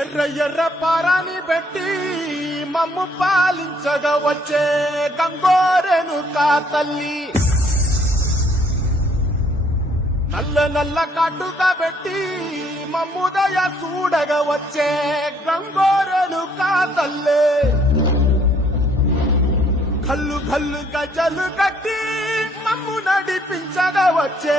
ఎర్ర ఎర్ర పారాని పెట్టి మమ్ము పాలించగా వచ్చే గంగోరెను కా తల్లి, నల్ల నల్ల కాటుగా పెట్టి మమ్ముదయ చూడగా వచ్చే గంగోరెను కా తల్లే, కల్లు కల్లు గజలు కట్టి మమ్ము నడిపించగా వచ్చే